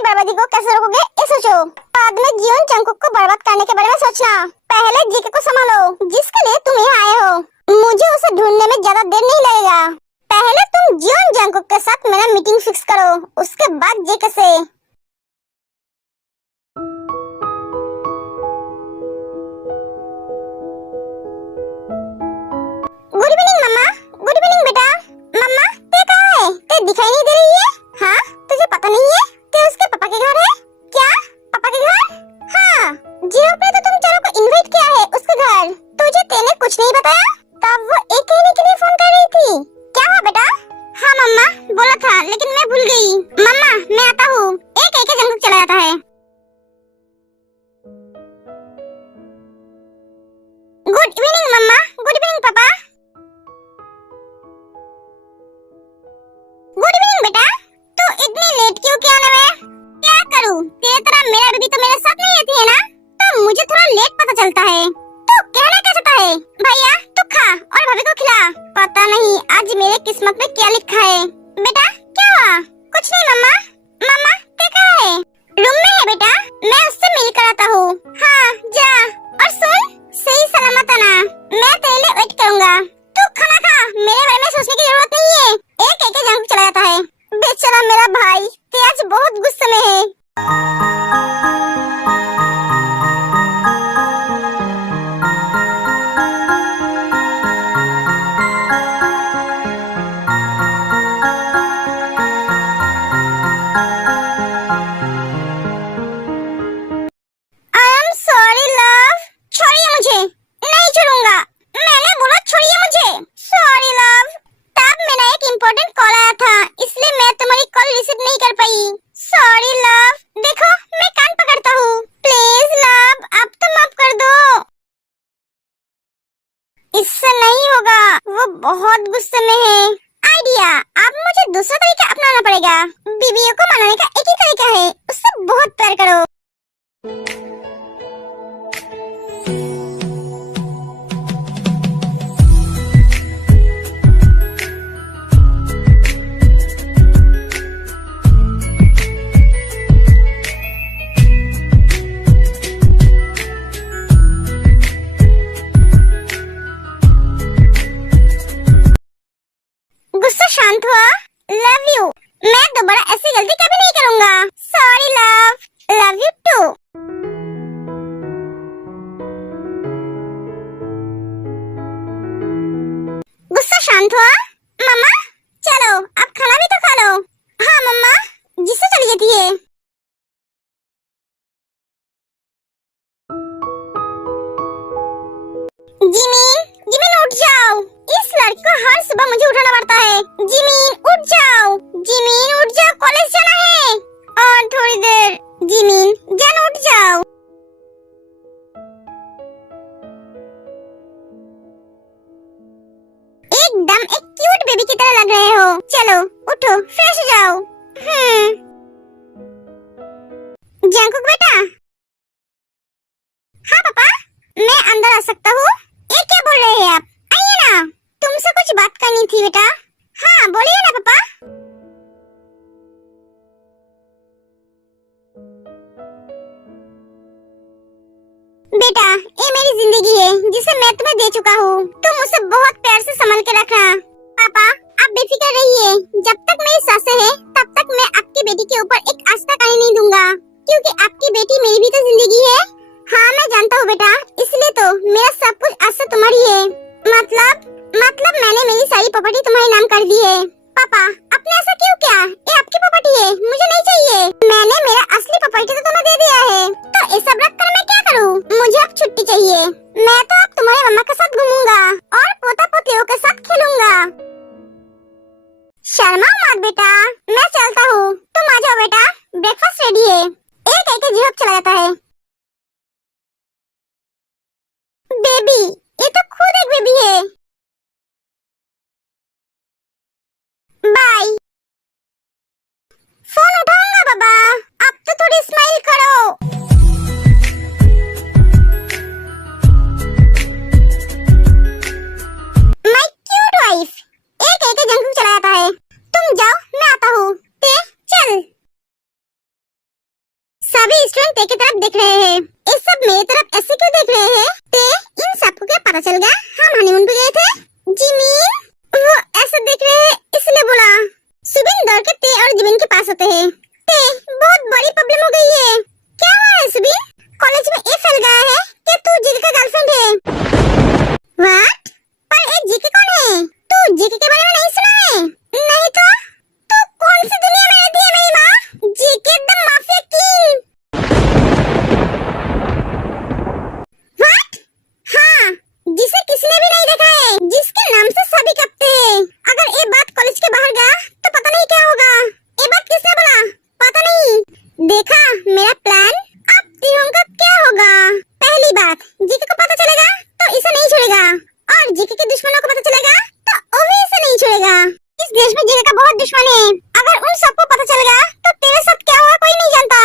मेरी बर्बादी को कैसे रोकोगे ये सोचो। बाद में जियोन जंगकुक को बर्बाद करने के बारे में सोचना। पहले जेके को संभालो जिसके लिए तुम यहाँ आए हो। मुझे उसे ढूंढने में ज्यादा देर नहीं लगेगा। पहले तुम जियोन जंगकुक के साथ मेरा मीटिंग फिक्स करो, उसके बाद जेके से। गुड इवनिंग मम्मा। गुड इवनिंग बेटा। मम्मा ते कहाँ है? ते दिखाई नहीं दे रही है। हाँ तुझे पता नहीं है ते उसके पापा के घर है क्या? पापा के घर? हाँ जियोप ने तो तुम चारों को इनवाइट किया है उसके घर। तुझे तेने कुछ नहीं बताया? तब वो एक कहने के लिए फोन कर रही थी। क्या हुआ बेटा? हाँ मम्मा बोला था लेकिन मैं भूल गई। मम्मा मैं आता हूँ। एक एक जंगल चला जाता है। गुड इवनिंग मम्मा। गुड इवनिंग पापा। गुड इवनिंग बेटा। तू इतनी लेट क्यों किया ना? मैं क्या करूं? तेरे तरह मेरा बेबी तो मेरे साथ नहीं रहती है ना, तो मुझे थोड़ा लेट पता चलता है। तू कहना क्या चाहता है? भैया तू खा और भाभी को खिला। पता नहीं आज मेरे किस्मत में क्या लिखा है। बेटा क्या हुआ? कुछ नहीं मम्मा। मम्मा ते कहाँ है? रूम में है बेटा, मैं उससे मिल कर आता हूँ। हाँ जा। और सुन सही सलामत आना, मैं तेरे लिए वेट करूंगा। तू खाना खा, मेरे बारे में सोचने की जरूरत नहीं है। एक एक जंग चला जाता है। बेचारा मेरा भाई ते आज बहुत गुस्से में है। I am sorry love. छोड़िए मुझे। नहीं छोड़ूंगा। मैंने बोला छोड़िए मुझे। Sorry love. तब मेरा एक इम्पोर्टेंट कॉल आया था इसलिए मैं तुम्हारी कॉल रिसीव नहीं कर पाई। Sorry love. देखो मैं कान पकड़ता हूँ। प्लीज लव अब तो माफ कर दो। इससे नहीं होगा, वो बहुत गुस्से में है। आइडिया, अब मुझे दूसरा तरीका अपनाना पड़ेगा। बीवियों को मनाने का एक ही तरीका है, उससे बहुत प्यार करो। गुस्सा शांत हुआ? Love you. मैं दोबारा ऐसी गलती कभी नहीं करूंगा। Sorry love. Love you too. गुस्सा शांत हुआ? मम्मा चलो अब खाना भी तो खा लो। हाँ मम्मा। जिससे चली जाती है। जिमीन, जिमीन उठ जाओ। इस लड़की को हर सुबह मुझे उठाना पड़ता है। जिमीन उठ जाओ। जिमीन उठ जाओ, कॉलेज जाना है। और थोड़ी देर। जिमीन जान उठ जाओ। एकदम एक क्यूट बेबी की तरह लग रहे हो। चलो उठो फ्रेश हो जाओ। जंगकुक बेटा। हाँ पापा मैं अंदर आ सकता हूँ? ये क्या बोल रहे हैं आप? आइए ना, तुमसे कुछ बात करनी थी बेटा। हाँ बोलिए ना पापा। बेटा ये मेरी जिंदगी है जिसे मैं तुम्हें दे चुका हूँ। तुम उसे बहुत प्यार से संभाल के रखना। पापा आप बेफिक्र रहिए, जब तक मेरी सांसें हैं तब तक मैं आपकी बेटी के ऊपर एक आस्था करने नहीं दूंगा, क्योंकि आपकी बेटी मेरी भी तो जिंदगी है। हाँ मैं जानता हूँ बेटा, इसलिए तो मेरा सब कुछ आज से तुम्हारी है। मतलब मैंने मेरी सारी प्रॉपर्टी तुम्हारे नाम कर दी है। पापा आपने ऐसा क्यों किया? ये आपकी प्रॉपर्टी है, मुझे नहीं चाहिए। मैंने मेरा असली प्रॉपर्टी तो तुम्हें दे दिया है, तो ये सब रख कर मैं क्या करूँ? मुझे अब छुट्टी चाहिए। मैं तो अब तुम्हारी मम्मा के साथ घूमूंगा और पोता पोतियों के साथ खेलूंगा। शर्मा मत बेटा, मैं चलता हूँ। तुम आ जाओ बेटा, ब्रेकफास्ट रेडी है। एक एक जिहब चला जाता है। बेबी, ये तो खुद एक बेबी है। बाय। फोन उठाऊंगा बाबा, अब तो थोड़ी स्माइल करो। My cute wife. एक एक जंगल चला जाता है। तुम जाओ मैं आता हूँ। ते चल। सभी स्टूडेंट ते की तरफ देख रहे हैं। ये सब मेरी तरफ ऐसे क्यों देख रहे हैं? ते इन सबको क्या पता चल गया हम हनीमून पे गए थे? जिमिन वो ऐसे देख रहे हैं इसलिए बोला। सुबिन दौड़ के ते और जिमिन के पास होते हैं। ते बहुत बड़ी प्रॉब्लम हो गई है। क्या हुआ है सुबिन? कॉलेज में ये फैल गया है कि तू जीके का गर्लफ्रेंड है। व्हाट? पर ये जीके कौन है? तू जीके के बारे में नहीं सुना है? नहीं तो कौन सी दुनिया में रहती है मेरी माँ? GK the mafia king. What? हाँ, जिसे किसी ने भी नहीं देखा है, जिसके नाम से सभी कांपते हैं। अगर ये बात कॉलेज के बाहर गया तो पता नहीं क्या होगा। ये बात किसने बोला? पता नहीं। देखा मेरा प्लान? अब तीनों का क्या होगा? पहली बात, जीके को पता चलेगा तो इसे नहीं छोड़ेगा, और जीके के दुश्मनों को पता चलेगा तो वो भी इसे नहीं छोड़ेगा। इस देश में जीके का बहुत दुश्मन है। अगर उन सबको पता चलेगा तो तेरे साथ क्या होगा कोई नहीं जानता।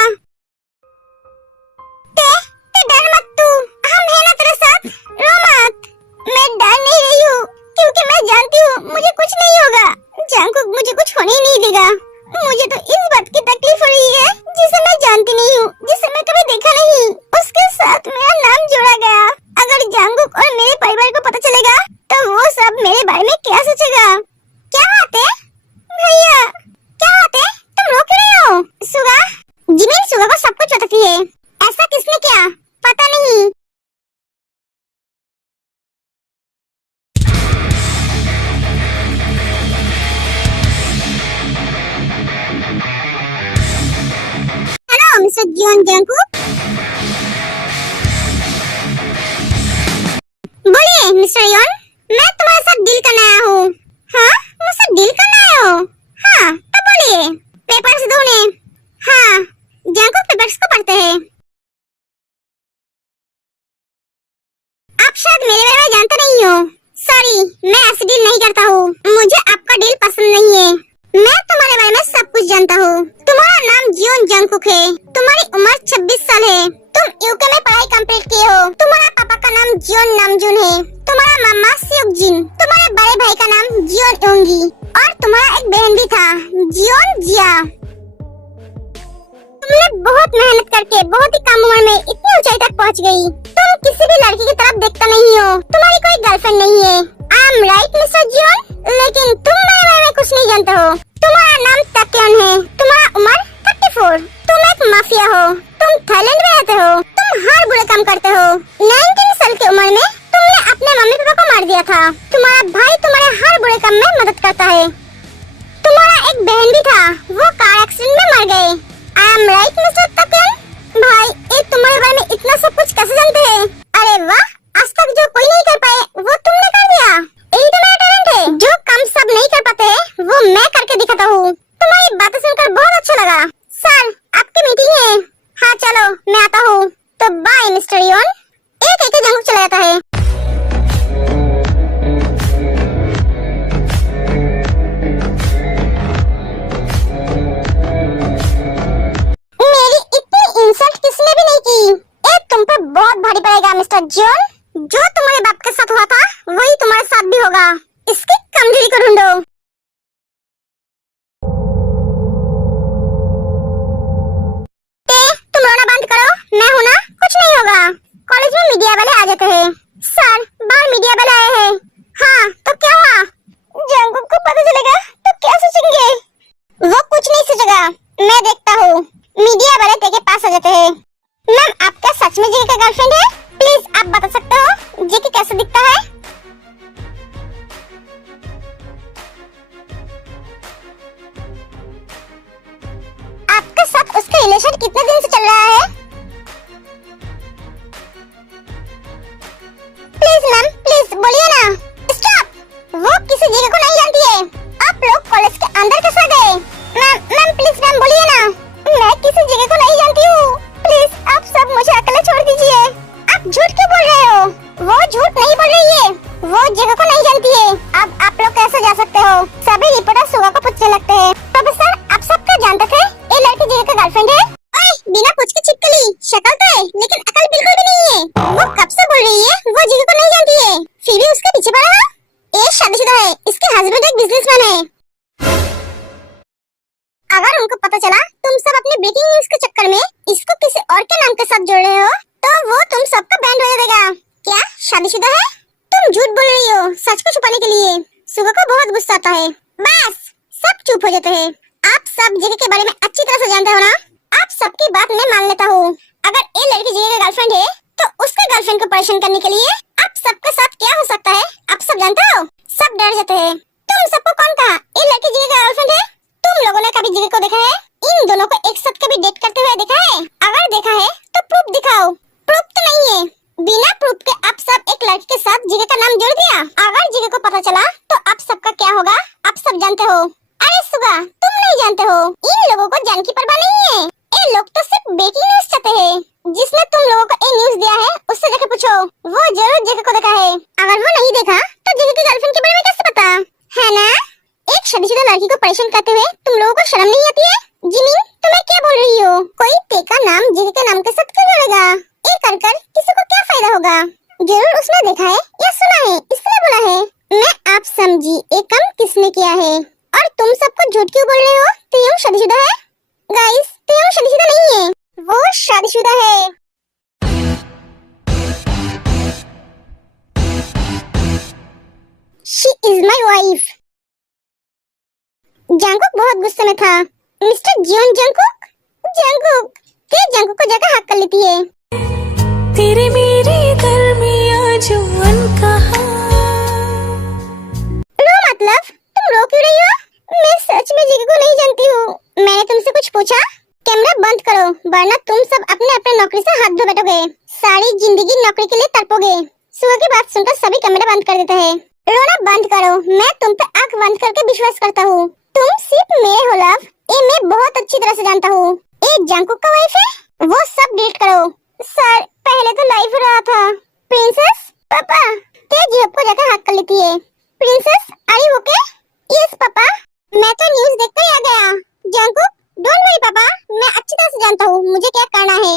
ते डर मत तू, हम हैं ना तेरे साथ, रो मत। मैं डर नहीं रही हूँ क्योंकि मैं जानती हूँ मुझे कुछ नहीं होगा। जंकुक मुझे कुछ होने ही नहीं देगा। मुझे तो इस बात की तकलीफ हो रही है जिसे मैं जानती नहीं हूँ, जिसे मैं कभी देखा नहीं। उसके साथ मेरा नाम जोड़ा गया। अगर जंकुक और मेरे परिवार को पता चलेगा तो वो सब मेरे बारे में क्या सोचेगा? क्या बात है भैया? क्या बात है? तुम रो क्यों रहे हो? सुगा, जिमिन सुगा को सब कुछ बताती है। ऐसा किसने किया? पता नहीं। Hello mister Jeon Jungkook. बोलिए मिस्टर योन, मैं तुम्हारे साथ डील करने आया हूँ। हाँ, मुझसे डील करने आए हो? हाँ, तो बोलिए। पेपर्स दो ने। हाँ, जंकुक पेपर्स को पढ़ते हैं। आप शायद मेरे बारे में जानते नहीं हो। सॉरी, मैं ऐसे डील नहीं करता हूँ। मुझे आपका डील पसंद नहीं है। मैं तुम्हारे बारे में सब कुछ जानता हूँ। तुम्हारा नाम जियोन जंकुक है। तुम्हारी उम्र 26 साल है। तुम यूके में पढ़ाई कंप्लीट किए हो। तुम्हारा पापा का नाम जियोन नामजून है। तुम्हारा मामा सियोकजिन। तुम्हारे बड़े भाई का नाम जियोन योंगी, और तुम्हारा एक बहन भी था, जियोन जिया। तुमने बहुत मेहनत करके बहुत ही कम उम्र में इतनी ऊंचाई तक पहुंच गई। तुम किसी भी लड़की की तरफ देखता नहीं हो। तुम्हारी कोई गर्लफ्रेंड नहीं है। I am right mister Jeon? लेकिन तुम मेरे बारे में कुछ नहीं जानते हो। तुम्हारा नाम ताक्योन है। तुम्हारा उम्र 34। तुम एक माफिया हो। तुम थाईलैंड में रहते हो। तुम हर बुरे काम करते हो। 19 साल की उम्र में तुमने अपने मम्मी पापा को मार दिया था। तुम्हारा भाई तुम्हारे हर बुरे काम में मदद करता है। तुम्हारा एक बहन भी था, वो कार एक्सीडेंट में मर गए। आई एम राइट मिस्टर ताक्योन? भाई, ये तुम्हारे बारे में इतना सब कुछ कैसे जानते हैं? अरे वाह, आज तक जो कोई नहीं कर पाए वो तुमने कर दिया। यही तो मेरा टैलेंट है। जो काम सब नहीं कर पाते वो मैं करके दिखाता हूँ। तुम्हारी बातें सुनकर बहुत अच्छा लगा। सर, आपकी मीटिंग है। हाँ चलो, मैं आता हूँ। तो बाय मिस्टर योन। एक एक जंकुक चला जाता है। मेरी इतनी इंसल्ट किसने भी नहीं की। ये तुम पे बहुत भारी पड़ेगा मिस्टर जियोन। जो तुम्हारे बाप के साथ हुआ था वही तुम्हारे साथ भी होगा। इसकी कमजोरी को ढूंढो। तुम रोना बंद करो, मैं हूं ना, कुछ नहीं होगा। कॉलेज में मीडिया वाले आ जाते हैं। सर, बाहर मीडिया वाले आए हैं। हाँ, तो क्या हुआ? जंकुक को पता चलेगा तो क्या सोचेंगे? वो कुछ नहीं सोचेगा, मैं देखता हूँ। मीडिया वाले तेरे पास आ जाते हैं। मैम, आपका सच में जीके का गर्लफ्रेंड है? प्लीज आप बता सकते हो जीके कैसे दिखता है? आपके साथ उसका रिलेशन कितने दिन से चल रहा है? प्लीज मैम, प्लीज बोलिए ना। स्टॉप, वो किसी जीके को नहीं जानती है। आप लोग कॉलेज के अंदर कैसे गए? मैम प्लीज मैम बोलिए ना। मैं किसी जगह को नहीं जानती हूँ। प्लीज आप सब मुझे अकेले छोड़ दीजिए। आप झूठ क्यों बोल रहे हो? वो झूठ नहीं बोल रही है, वो जगह को नहीं जानती है। अब आप लोग कैसे जा सकते हो? सभी रिपोर्टर सुगा को पूछने लगते हैं। प्रोफेसर, आप सब क्या जानते थे? ये लड़की जगह का गर्लफ्रेंड है? ओए, बिना पूछ के चिपकली, शक्ल तो है लेकिन अकल बिल्कुल भी नहीं है। वो कब से बोल रही है वो जगह को नहीं जानती है, फिर भी उसके पीछे पड़ा है। ये शादीशुदा है, इसके हस्बैंड एक बिजनेसमैन है। अगर उनको पता चला तुम सब अपने ब्रेकिंग न्यूज के चक्कर में इसको किसी और के नाम के साथ जोड़ रहे हो तो वो तुम सबका बैंड बजा देगा। क्या शादीशुदा है? तुम झूठ बोल रही हो सच को छुपाने के लिए। सुगा को बहुत गुस्सा आता है। बस सब चुप हो जाते हैं। आप सब जिगे के बारे में अच्छी तरह से जानते हो ना। आप सबकी बात मैं मान लेता हूँ। अगर ये लड़की जिगे का गर्लफ्रेंड है तो उसके गर्लफ्रेंड को परेशान करने के लिए आप सबके साथ क्या हो सकता है आप सब जानते हो। सब डर जाते हैं। तुम सबको कौन कहा ये लड़की जिगे का गर्लफ्रेंड है? तुम लोगों ने कभी जिगे को देखा है? इन दोनों को एक साथ कभी डेट करते हुए देखा है? अगर देखा है तो प्रूफ दिखाओ। प्रूफ तो नहीं है। बिना प्रूफ के आप सब एक लड़की के साथ जिगे का नाम जोड़ दिया। अगर जिगे को पता चला तो आप सबका क्या होगा आप सब जानते हो। अरे सुगा तुम नहीं जानते हो। इन लोगों को जान की परवाह नहीं है। ये लोग तो सिर्फ ब्रेकिंग न्यूज चाहते हैं। जिसने तुम लोगों को ये न्यूज दिया है उससे जाके पूछो। वो जरूर जिगे को देखा है। अगर वो नहीं देखा तो जिगे की गर्लफ्रेंड के बारे में कैसे पता है ना। एक शादीशुदा लड़की को परेशान करते हुए तुम लोगों को शर्म नहीं आती है? जिमी तुम्हें क्या बोल रही हो? कोई तेका नाम जिगे के नाम के साथ क्यों जोड़ेगा? ये कर किसी को क्या फायदा होगा? जरूर उसने देखा है या सुना है इसलिए बोला है। मैं आप समझी ये काम किसने किया है और तुम सबको झूठ क्यों बोल रहे हो? तेयम शादीशुदा है। गाइस तेयम शादीशुदा नहीं है, वो शादीशुदा है। She is my wife। Jungkook बहुत गुस्से में था। मिस्टर जियोन जंगकुक, जंगकुक ते जंगकुक को जाकर हक कर लेती है। तेरे मेरे दरमियां जुबान कहा। रो मतलब तुम रो क्यों रही हो? मैं सच में जिगे को नहीं जानती हूँ। मैंने तुमसे कुछ पूछा? कैमरा बंद करो वरना तुम सब अपने अपने नौकरी से हाथ धो बैठोगे। सारी जिंदगी नौकरी के लिए तड़पोगे। सुगा की बात सुनकर सभी कैमरा बंद कर देते हैं। रोना बंद करो। मैं तुम पे आंख बंद करके विश्वास करता हूँ। तुम सिर्फ मेरे हो लव। ये मैं बहुत अच्छी तरह से जानता हूँ। ये जंगकुक का वाइफ है। वो सब डिलीट करो। सर पहले तो लाइव हो रहा था। प्रिंसेस पापा तेज जॉब को जाकर हक कर लेती है। Princess are you okay? Yes पापा मैं तो न्यूज़ देखकर ही आ गया। जंगकुक डोंट वरी पापा मैं अच्छी तरह से जानता हूँ मुझे क्या करना है।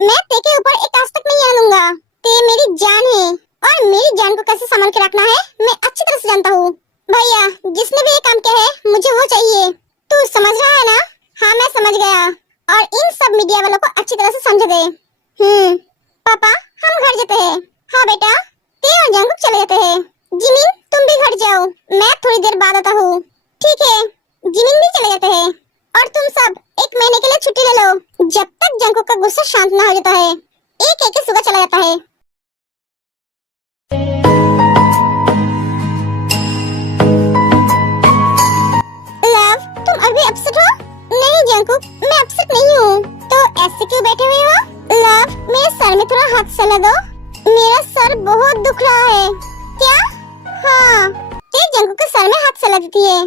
मैं ते के ऊपर एक आज तक नहीं आने दूंगा। ते मेरी जान है और मेरी जान को कैसे संभाल के रखना है मैं अच्छी तरह से जानता हूँ। भैया जिसने भी ये काम किया है मुझे वो चाहिए। तू समझ रहा है ना? हाँ मैं समझ गया। और इन सब मीडिया वालों को अच्छी तरह से समझा दे। पापा हम घर जाते हैं। हाँ बेटा ते और जंगकुक चले जाते हैं। जिमिन तुम भी घर जाओ मैं थोड़ी देर बाद आता हूँ। ठीक है जिमिन भी चले जाते हैं। और तुम सब 1 महीने के लिए छुट्टी ले लो जब तक जंगकुक का गुस्सा शांत ना हो जाता है। एक एक सुगा चला जाता है। लव तुम अभी अपसेट हो? नहीं जंगकुक मैं अपसेट नहीं हूँ। तो ऐसे क्यों बैठे हुए हो? लव मेरे सर में थोड़ा हाथ सला दो। मेरा सर बहुत दुख रहा है। क्या? हाँ ते जंगकुक के सर में हाथ सला देती है।